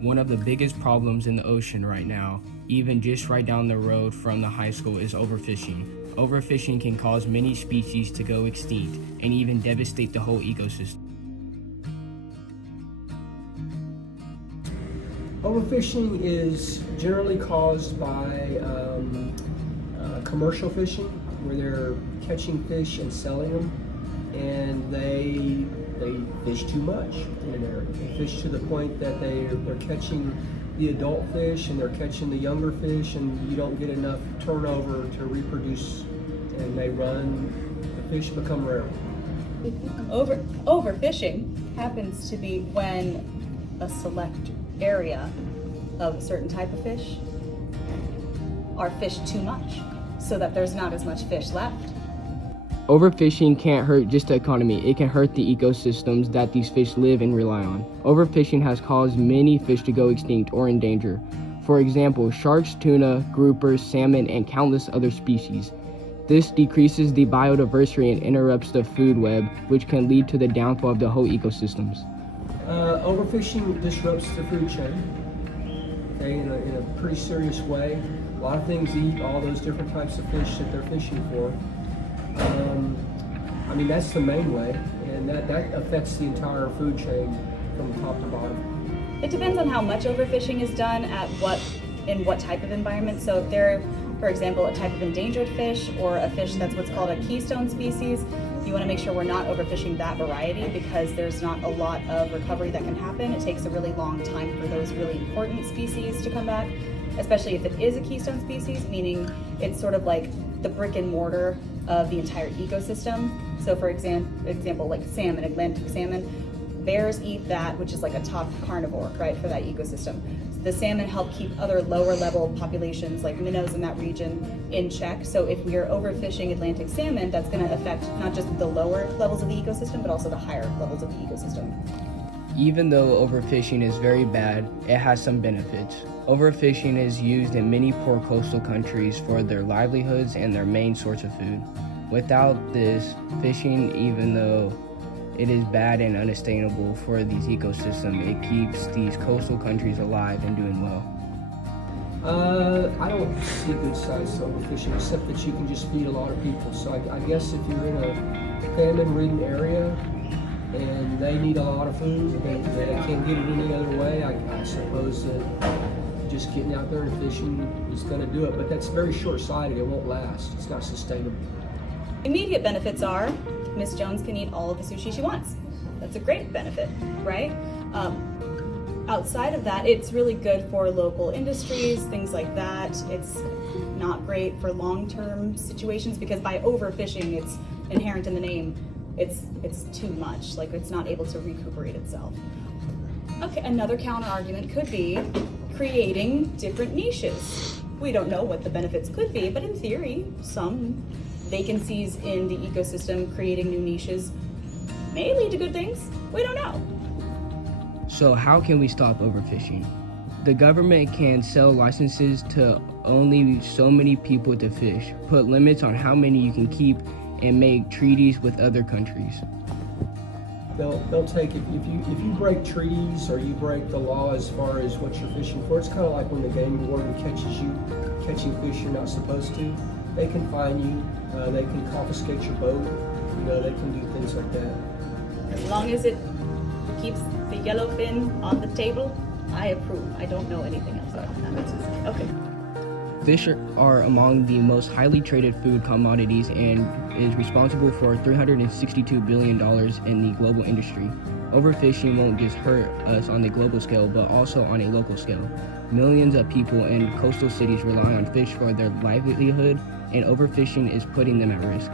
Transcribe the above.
One of the biggest problems in the ocean right now, even just right down the road from the high school, is overfishing. Overfishing can cause many species to go extinct and even devastate the whole ecosystem. Overfishing is generally caused by commercial fishing, where they're catching fish and selling them, and they fish too much in an area. They fish to the point that they're catching the adult fish and they're catching the younger fish, and you don't get enough turnover to reproduce, and the fish become rare. Overfishing happens to be when a select area of a certain type of fish are fished too much, so that there's not as much fish left. Overfishing can't hurt just the economy, it can hurt the ecosystems that these fish live and rely on. Overfishing has caused many fish to go extinct or in danger. For example, sharks, tuna, groupers, salmon, and countless other species. This decreases the biodiversity and interrupts the food web, which can lead to the downfall of the whole ecosystems. Overfishing disrupts the food chain, okay, in a pretty serious way. A lot of things eat all those different types of fish that they're fishing for. That's the main way, and that affects the entire food chain from top to bottom. It depends on how much overfishing is done in what type of environment. So if they're, for example, a type of endangered fish or a fish that's what's called a keystone species, you want to make sure we're not overfishing that variety, because there's not a lot of recovery that can happen. It takes a really long time for those really important species to come back, especially if it is a keystone species, meaning it's sort of like the brick and mortar of the entire ecosystem. So for example, like salmon, Atlantic salmon, bears eat that, which is like a top carnivore, right, for that ecosystem. The salmon help keep other lower level populations like minnows in that region in check. So if we are overfishing Atlantic salmon, that's going to affect not just the lower levels of the ecosystem, but also the higher levels of the ecosystem. Even though overfishing is very bad, it has some benefits. Overfishing is used in many poor coastal countries for their livelihoods and their main source of food. Without this, fishing, even though it is bad and unsustainable for these ecosystems, it keeps these coastal countries alive and doing well. I don't see good sides to overfishing, except that you can just feed a lot of people. So I guess if you're in a famine-ridden area and they need a lot of food, they can't get it any other way, I suppose that just getting out there and fishing is going to do it. But that's very short-sighted. It won't last. It's not sustainable. Immediate benefits are Miss Jones can eat all of the sushi she wants. That's a great benefit, right? Outside of that, it's really good for local industries, things like that. It's not great for long-term situations, because by overfishing, it's inherent in the name. It's too much, like it's not able to recuperate itself. Okay, another counter argument could be creating different niches. We don't know what the benefits could be, but in theory, some vacancies in the ecosystem, creating new niches, may lead to good things. We don't know. So how can we stop overfishing? The government can sell licenses to only so many people to fish, put limits on how many you can keep, and make treaties with other countries. They'll take it if you break treaties or you break the law as far as what you're fishing for. It's kind of like when the game warden catches you catching fish you're not supposed to. They can fine you. They can confiscate your boat. They can do things like that. As long as it keeps the yellowfin on the table, I approve. I don't know anything else about that. Okay. Fish are among the most highly traded food commodities and is responsible for $362 billion in the global industry. Overfishing won't just hurt us on the global scale, but also on a local scale. Millions of people in coastal cities rely on fish for their livelihood, and overfishing is putting them at risk.